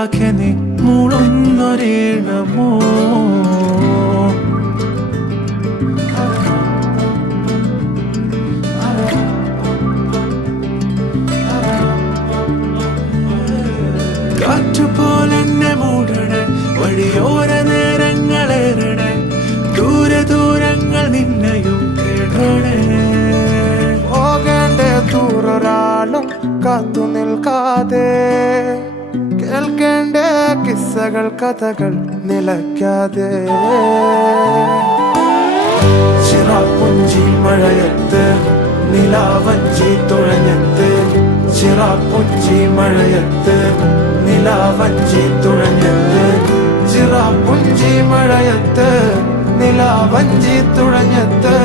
ആകെ നീ മൂളുന്നൊരീണമോ കാറ്റുപോലെന്നെ മൂടണേ വഴിയോര നേരങ്ങളേറണേ ദൂരെ ദൂരങ്ങൾ നിന്നെയും കേടണേ പോകേണ്ട ദൂരൊരാളും കാത്തു നിൽക്കാതെ കേൾക്കേണ്ട കിസ്സകൾ കഥകൾ നിലയ്ക്കാതെ ചിറാപ്പുഞ്ചി മഴയത്ത് നിലാവഞ്ചി തുഴഞ്ഞത്ത് ചിറാപ്പുഞ്ചി മഴയത്ത് നിലാവഞ്ചി തുഴഞ്ഞത്ത് ചിറാപ്പുഞ്ചി മഴയത്ത് നിലാവഞ്ചി തുഴഞ്ഞത്ത്